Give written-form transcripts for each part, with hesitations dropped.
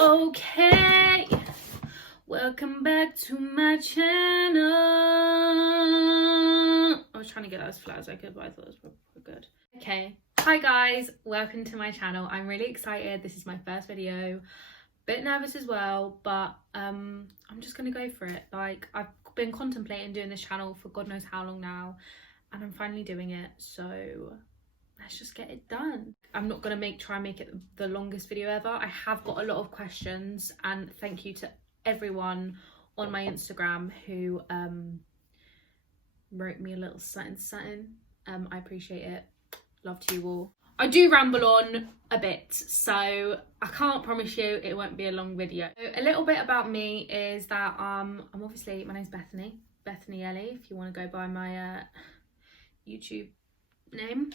Okay, welcome back to my channel. I was trying to get that as flat as I could, but I thought it was probably good. Okay, hi guys, welcome to my channel. I'm really excited. This is my first video. Bit nervous as well, but I'm just gonna go for it. Like, I've been contemplating doing this channel for God knows how long now, and I'm finally doing it, so let's just get it done. I'm not gonna try and make it the longest video ever. I have got a lot of questions, and thank you to everyone on my Instagram who wrote me a little something. I appreciate it. Love to you all. I do ramble on a bit, so I can't promise you it won't be a long video. So a little bit about me is that my name's Bethany Ellie, if you want to go by my YouTube name.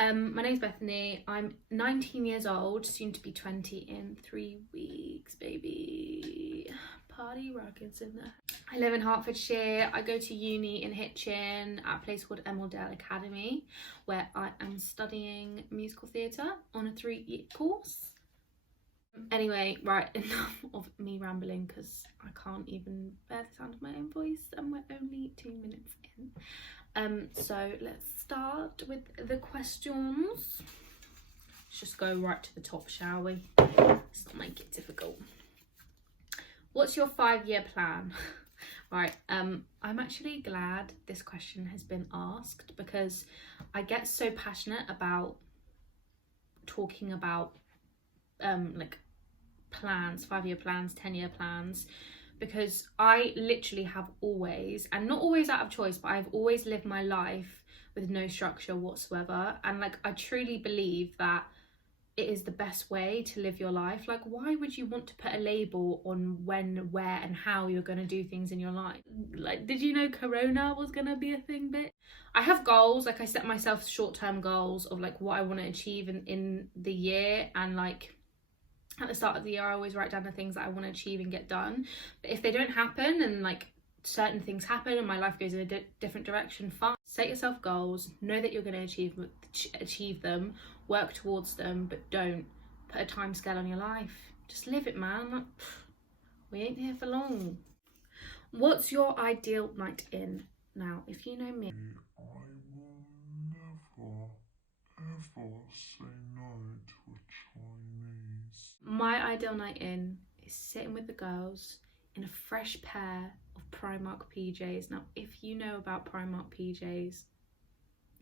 My name's Bethany. I'm 19 years old, soon to be 20 in 3 weeks, baby. Party rockets in there. I live in Hertfordshire. I go to uni in Hitchin at a place called Emeraldale Academy, where I am studying musical theatre on a 3-year course. Anyway, right, enough of me rambling because I can't even bear the sound of my own voice, and we're only 2 minutes in. So let's start with the questions. Let's just go right to the top, shall we? Let's not make it difficult. What's your 5-year plan? Right, I'm actually glad this question has been asked, because I get so passionate about talking about like plans, 5-year plans, 10-year plans, because I literally have always, and not always out of choice, but I've always lived my life with no structure whatsoever. And like, I truly believe that it is the best way to live your life. Like, why would you want to put a label on when, where and how you're going to do things in your life? Like, did you know Corona was going to be a thing, bitch? I have goals. Like, I set myself short-term goals of like what I want to achieve in the year, and like at the start of the year I always write down the things that I want to achieve and get done. But if they don't happen, and like certain things happen and my life goes in a different direction, fine. Set yourself goals, know that you're going to achieve them, work towards them, but don't put a time scale on your life. Just live it, man. Like, we ain't here for long. What's your ideal night in? Now, if you know me, I will never ever say no to a Chinese. My ideal night in is sitting with the girls in a fresh pair of Primark PJs. Now, if you know about Primark PJs,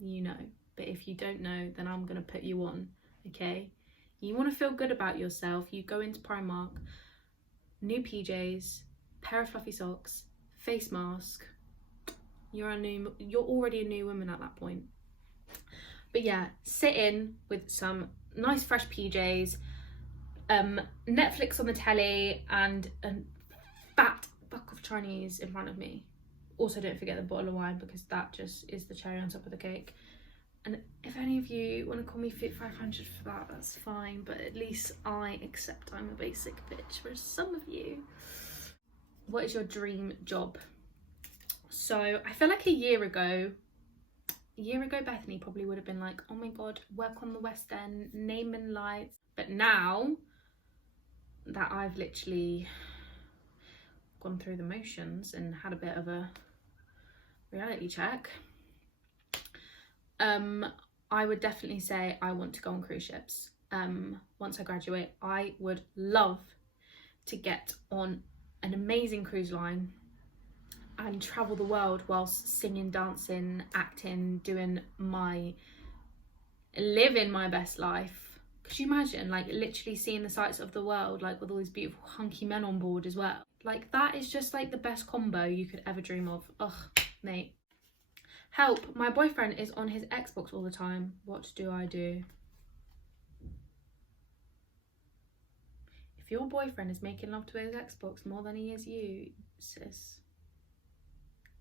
you know. But if you don't know, then I'm going to put you on, okay? You want to feel good about yourself, you go into Primark, new PJs, pair of fluffy socks, face mask. You're already a new woman at that point. But yeah, sit in with some nice fresh PJs, Netflix on the telly, and a fat buck of Chinese in front of me. Also, don't forget the bottle of wine, because that just is the cherry on top of the cake. And if any of you want to call me Fit 500 for that, that's fine, but at least I accept I'm a basic bitch for some of you. What is your dream job? So I feel like a year ago Bethany probably would have been like, oh my god, work on the West End, naming lights. But now that I've literally gone through the motions and had a bit of a reality check, I would definitely say I want to go on cruise ships. Once I graduate, I would love to get on an amazing cruise line and travel the world whilst singing, dancing, acting, living my best life. Could you imagine, like, literally seeing the sights of the world, like with all these beautiful hunky men on board as well? Like, that is just like the best combo you could ever dream of. Ugh, mate. Help, my boyfriend is on his Xbox all the time. What do I do? If your boyfriend is making love to his Xbox more than he is you, sis,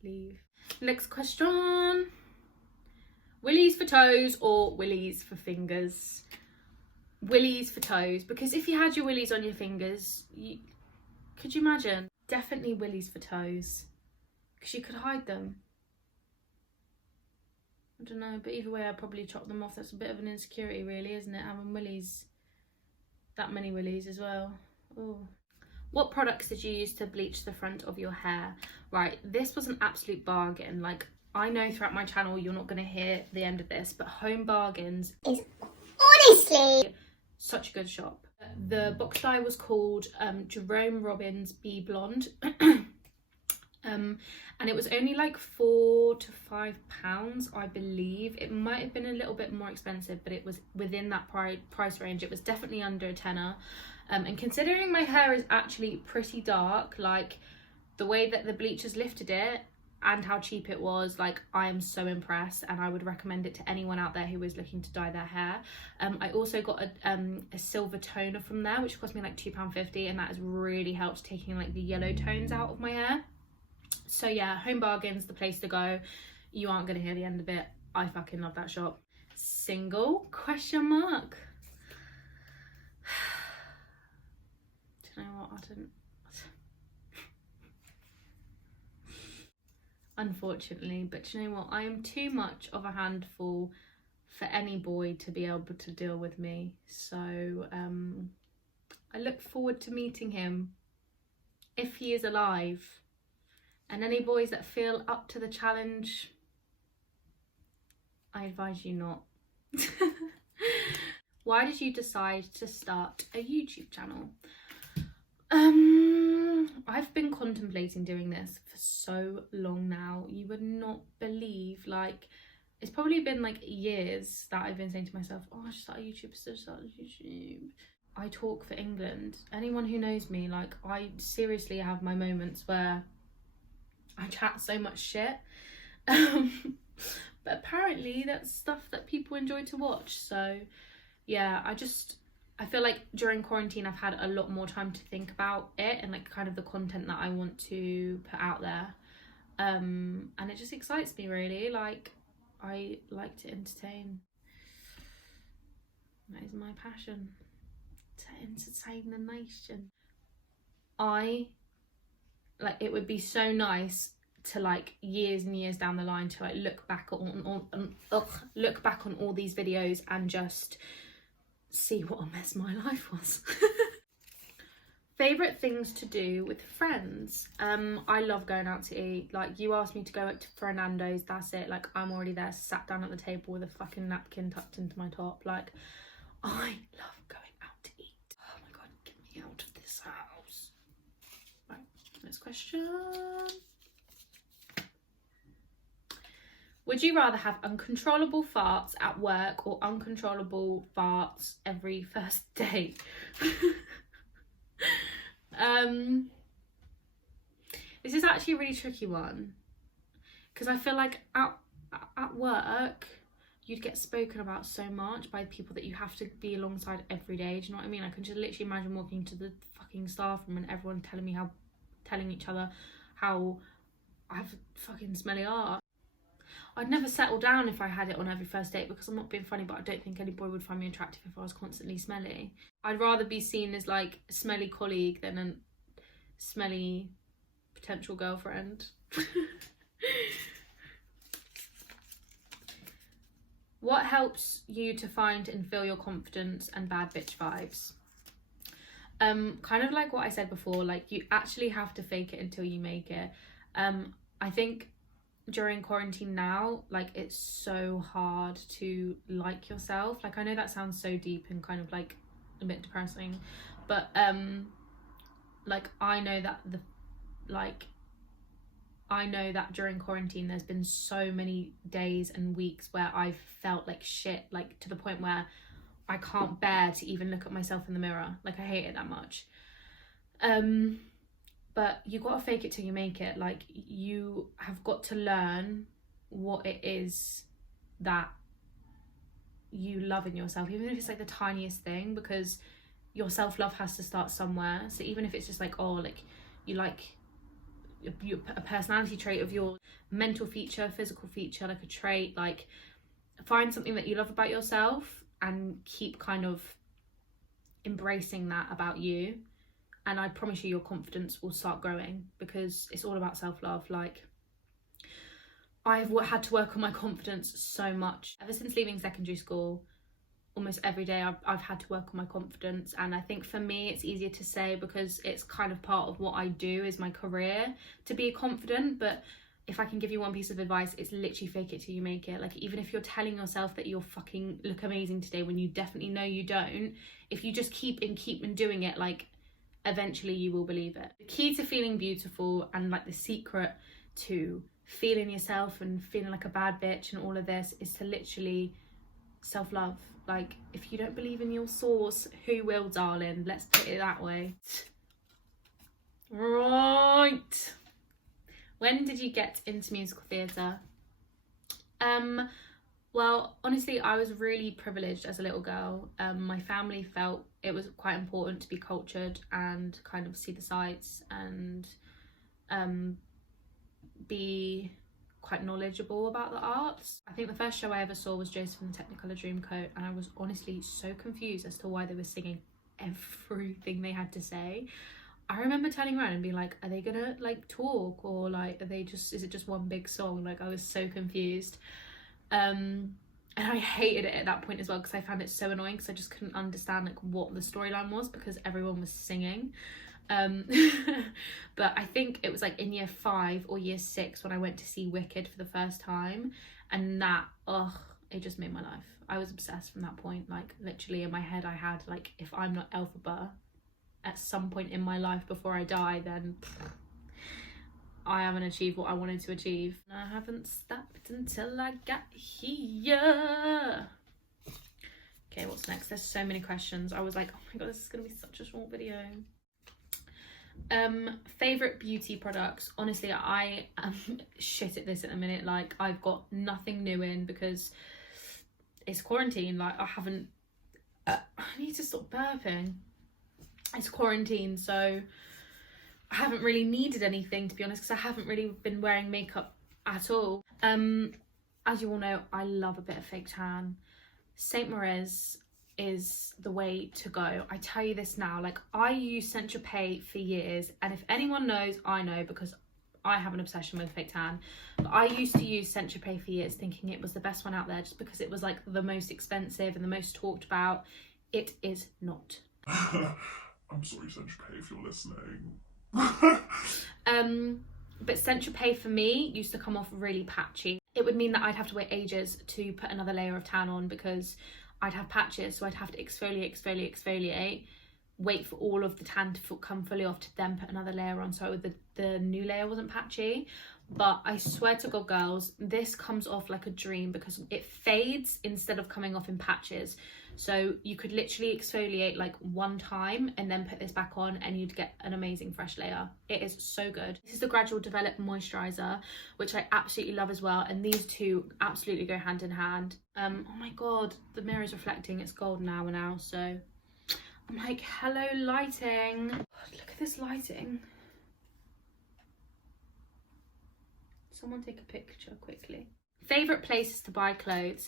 leave. Next question. Willies for toes or willies for fingers? Willies for toes, because if you had your willies on your fingers, could you imagine? Definitely willies for toes, because you could hide them. I don't know, but either way I'd probably chop them off. That's a bit of an insecurity really, isn't it? Having willies, that many willies as well. Oh. What products did you use to bleach the front of your hair? Right, this was an absolute bargain. Like, I know throughout my channel you're not going to hear the end of this, but Home Bargains is honestly such a good shop. The box dye was called Jerome Robbins Bee Blonde. And it was only like £4 to £5, I believe. It might have been a little bit more expensive, but it was within that price range. It was definitely under a tenner. And considering my hair is actually pretty dark, like the way that the bleachers lifted it and how cheap it was, like I am so impressed, and I would recommend it to anyone out there who is looking to dye their hair. I also got a silver toner from there, which cost me like £2.50, and that has really helped taking like the yellow tones out of my hair. So yeah, Home Bargains, the place to go. You aren't going to hear the end of it. I fucking love that shop. Single? Question mark. Do you know what? I didn't. Unfortunately, but you know what? I am too much of a handful for any boy to be able to deal with me. So I look forward to meeting him if he is alive. And any boys that feel up to the challenge, I advise you not. Why did you decide to start a YouTube channel? I've been contemplating doing this for so long now. You would not believe, like, it's probably been like years that I've been saying to myself, oh, I should start a YouTube, I talk for England. Anyone who knows me, like, I seriously have my moments where I chat so much shit. But apparently that's stuff that people enjoy to watch. So yeah, I feel like during quarantine I've had a lot more time to think about it and like kind of the content that I want to put out there. And it just excites me really. Like, I like to entertain. That is my passion, to entertain the nation. It would be so nice to like years and years down the line to like look back on all these videos and just see what a mess my life was. Favorite things to do with friends? I love going out to eat. Like, you asked me to go out to Fernando's, that's it. Like, I'm already there, sat down at the table with a fucking napkin tucked into my top. Like, I love going out to eat. Oh my god, get me out of this house. Right, next question. Would you rather have uncontrollable farts at work or uncontrollable farts every first date? This is actually a really tricky one, because I feel like at work you'd get spoken about so much by people that you have to be alongside every day. Do you know what I mean? I can just literally imagine walking to the fucking staff room and everyone telling each other how I have fucking smelly arse. I'd never settle down if I had it on every first date, because I'm not being funny, but I don't think any boy would find me attractive if I was constantly smelly. I'd rather be seen as like a smelly colleague than a smelly potential girlfriend. What helps you to find and feel your confidence and bad bitch vibes? Kind of like what I said before, like you actually have to fake it until you make it. I think during quarantine now, like it's so hard to like yourself. Like, I know that sounds so deep and kind of like a bit depressing, but like I know that during quarantine there's been so many days and weeks where I've felt like shit, like to the point where I can't bear to even look at myself in the mirror. Like, I hate it that much. But you gotta fake it till you make it. Like, you have got to learn what it is that you love in yourself, even if it's like the tiniest thing, because your self-love has to start somewhere. So even if it's just like, oh, like you like a personality trait of yours, mental feature, physical feature, like a trait, like find something that you love about yourself and keep kind of embracing that about you. And I promise you, your confidence will start growing, because it's all about self-love. Like, I've had to work on my confidence so much. Ever since leaving secondary school, almost every day I've had to work on my confidence. And I think for me it's easier to say because it's kind of part of what I do is my career to be confident. But if I can give you one piece of advice, it's literally fake it till you make it. Like, even if you're telling yourself that you'll fucking look amazing today when you definitely know you don't, if you just keep doing it, like, eventually you will believe it. The key to feeling beautiful, and like the secret to feeling yourself and feeling like a bad bitch and all of this, is to literally self-love. Like, if you don't believe in your source, who will, darling? Let's put it that way. Right. When did you get into musical theatre? Well, honestly, I was really privileged as a little girl. My family felt it was quite important to be cultured and kind of see the sights and be quite knowledgeable about the arts. I think the first show I ever saw was Joseph and the Technicolor Dreamcoat, and I was honestly so confused as to why they were singing everything they had to say. I remember turning around and being like, are they gonna like talk, or like is it just one big song? Like, I was so confused. And I hated it at that point as well because I found it so annoying because I just couldn't understand like what the storyline was because everyone was singing. But I think it was like in year 5 or year 6 when I went to see Wicked for the first time, and that, it just made my life. I was obsessed from that point. Like, literally in my head I had like, if I'm not Elphaba at some point in my life before I die, then I haven't achieved what I wanted to achieve. I haven't stopped until I got here. Okay, what's next? There's so many questions. I was like, oh my god, this is gonna be such a short video. Favorite beauty products. Honestly, I am shit at this at the minute. Like, I've got nothing new in because it's quarantine. Like, I haven't I need to stop burping. It's quarantine, so I haven't really needed anything, to be honest, because I haven't really been wearing makeup at all. As you all know, I love a bit of fake tan. Saint Moriz is the way to go. I tell you this now, like, I used Saint Tropez for years, and if anyone knows, I know because I have an obsession with fake tan. But I used to use Saint Tropez for years thinking it was the best one out there just because it was like the most expensive and the most talked about. It is not. I'm sorry, Saint Tropez, if you're listening. But Saint Tropez for me used to come off really patchy. It would mean that I'd have to wait ages to put another layer of tan on because I'd have patches, so I'd have to exfoliate, wait for all of the tan to come fully off to then put another layer on, so the new layer wasn't patchy. But I swear to God, girls, this comes off like a dream because it fades instead of coming off in patches. So you could literally exfoliate like one time and then put this back on and you'd get an amazing fresh layer. It is so good. This is the Gradual Develop Moisturiser, which I absolutely love as well, and these two absolutely go hand in hand. Oh my god, the mirror is reflecting. It's golden hour now, so I'm like, hello lighting. Look at this lighting. Someone take a picture quickly. Favorite places to buy clothes.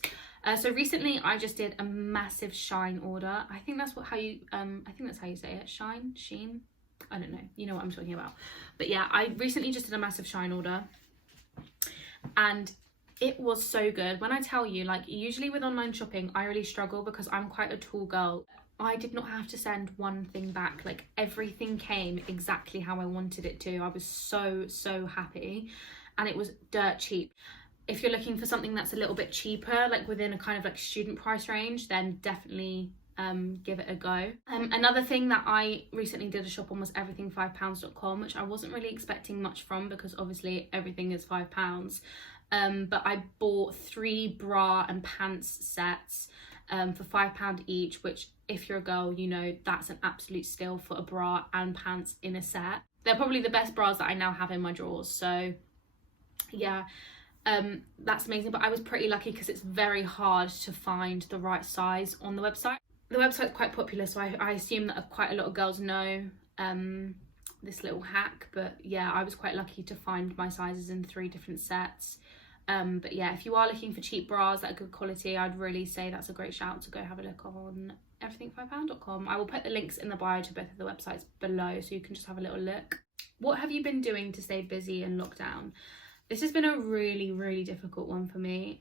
So recently I just did a massive Shine order. I think that's how you say it. Sheen, I don't know, you know what I'm talking about. But yeah, I recently just did a massive Shine order and it was so good. When I tell you, like, usually with online shopping I really struggle because I'm quite a tall girl. I did not have to send one thing back. Like, everything came exactly how I wanted it to. I was so happy, and it was dirt cheap. If you're looking for something that's a little bit cheaper, like within a kind of like student price range, then definitely give it a go. Another thing that I recently did a shop on was everything5pounds.com, which I wasn't really expecting much from because obviously everything is £5. But I bought 3 bra and pants sets for £5 each, which if you're a girl, you know that's an absolute steal for a bra and pants in a set. They're probably the best bras that I now have in my drawers, so yeah. That's amazing, but I was pretty lucky because it's very hard to find the right size on the website. The website's quite popular, so I assume that quite a lot of girls know this little hack, but yeah, I was quite lucky to find my sizes in 3 different sets. But yeah, if you are looking for cheap bras that are good quality, I'd really say that's a great shout to go have a look on everything5pound.com. I will put the links in the bio to both of the websites below so you can just have a little look. What have you been doing to stay busy in lockdown? This has been a really difficult one for me.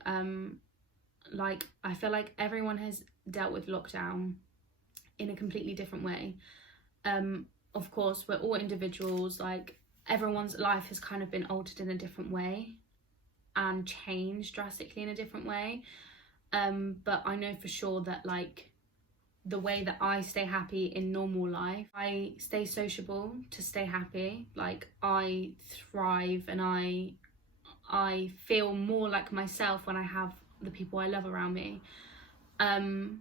like I feel like everyone has dealt with lockdown in a completely different way. Of course, we're all individuals, like everyone's life has kind of been altered in a different way and changed drastically in a different way. But I know for sure that like the way that I stay happy in normal life, I stay sociable to stay happy. Like I thrive and I feel more like myself when I have the people I love around me. And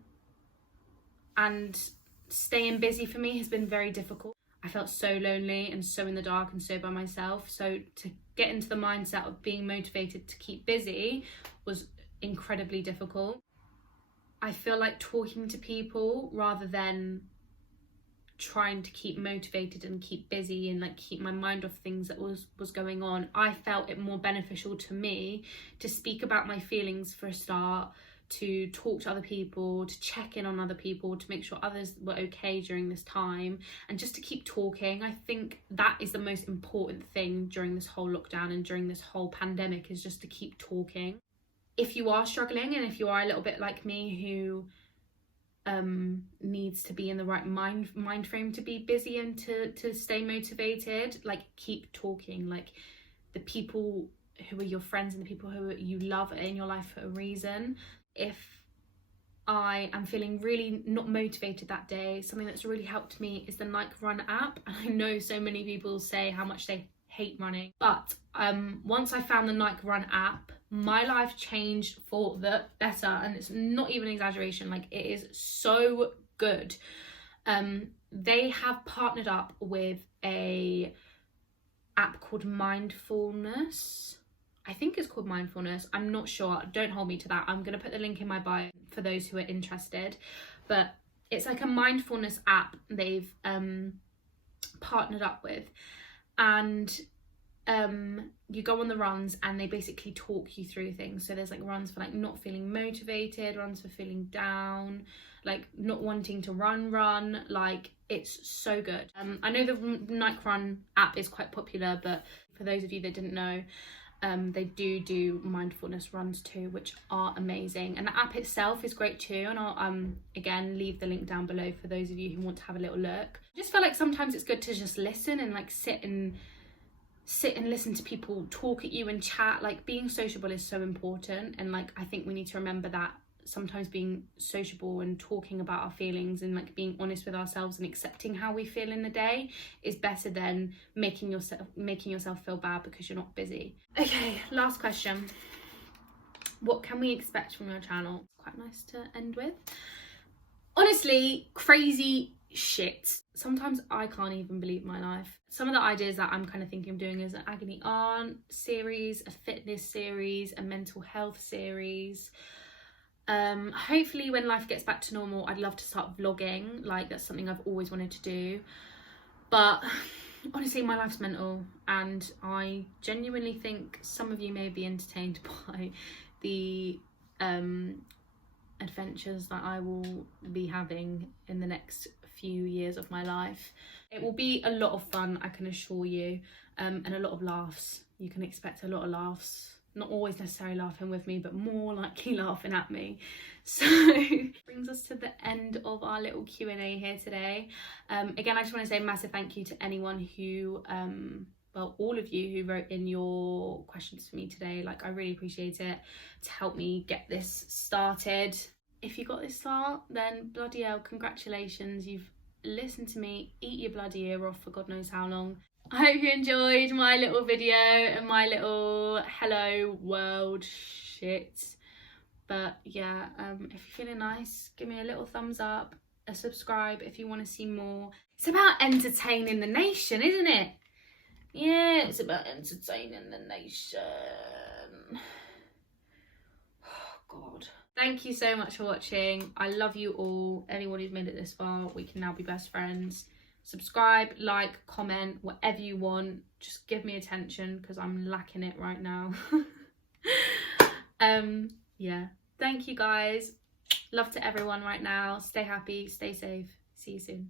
staying busy for me has been very difficult. I felt so lonely and so in the dark and so by myself. So to get into the mindset of being motivated to keep busy was incredibly difficult. I feel like talking to people rather than trying to keep motivated and keep busy and like keep my mind off things that was going on, I felt it more beneficial to me to speak about my feelings for a start, to talk to other people, to check in on other people, to make sure others were okay during this time, and just to keep talking. I think that is the most important thing during this whole lockdown and during this whole pandemic, is just to keep talking. If you are struggling and if you are a little bit like me who needs to be in the right mind frame to be busy and to stay motivated, like keep talking. Like the people who are your friends and the people who you love are in your life for a reason. If I am feeling really not motivated that day, something that's really helped me is the Nike Run app. And I know so many people say how much they hate running, but once I found the Nike Run app, my life changed for the better, and it's not even an exaggeration. Like it is so good. They have partnered up with a app called Mindfulness. I think it's called Mindfulness. I'm not sure. Don't hold me to that. I'm going to put the link in my bio for those who are interested. But it's like a mindfulness app they've partnered up with. And you go on the runs and they basically talk you through things. So there's like runs for like not feeling motivated, runs for feeling down, like not wanting to run. Like it's so good. I know the Nike Run app is quite popular, but for those of you that didn't know, they do mindfulness runs too, which are amazing, and the app itself is great too. And I'll again leave the link down below for those of you who want to have a little look. I just feel like sometimes it's good to just listen and like sit and listen to people talk at you and chat. Like being sociable is so important, and like I think we need to remember that sometimes being sociable and talking about our feelings and like being honest with ourselves and accepting how we feel in the day is better than making yourself feel bad because you're not busy. Okay, last question. What can we expect from your channel? Quite nice to end with. Honestly, crazy shit. Sometimes I can't even believe my life. Some of the ideas that I'm kind of thinking of doing is an agony aunt series, a fitness series, a mental health series. Hopefully when life gets back to normal, I'd love to start vlogging. Like that's something I've always wanted to do, but honestly my life's mental, and I genuinely think some of you may be entertained by the adventures that I will be having in the next few years of my life. It will be a lot of fun, I can assure you, and a lot of laughs. You can expect a lot of laughs. Not always necessarily laughing with me, but more likely laughing at me. So brings us to the end of our little Q&A here today. Again, I just want to say a massive thank you to anyone who, well, all of you who wrote in your questions for me today. Like, I really appreciate it to help me get this started. If you got this far, then bloody hell, congratulations. You've listened to me eat your bloody ear off for God knows how long. I hope you enjoyed my little video and my little hello world shit. But yeah, if you're feeling nice, give me a little thumbs up, a subscribe if you want to see more. It's about entertaining the nation, isn't it? Yeah, it's about entertaining the nation. Oh God. Thank you so much for watching. I love you all. Anyone who's made it this far, we can now be best friends. Subscribe, like, comment, whatever you want. Just give me attention because I'm lacking it right now. Yeah, thank you guys. Love to everyone right now. Stay happy, stay safe. See you soon.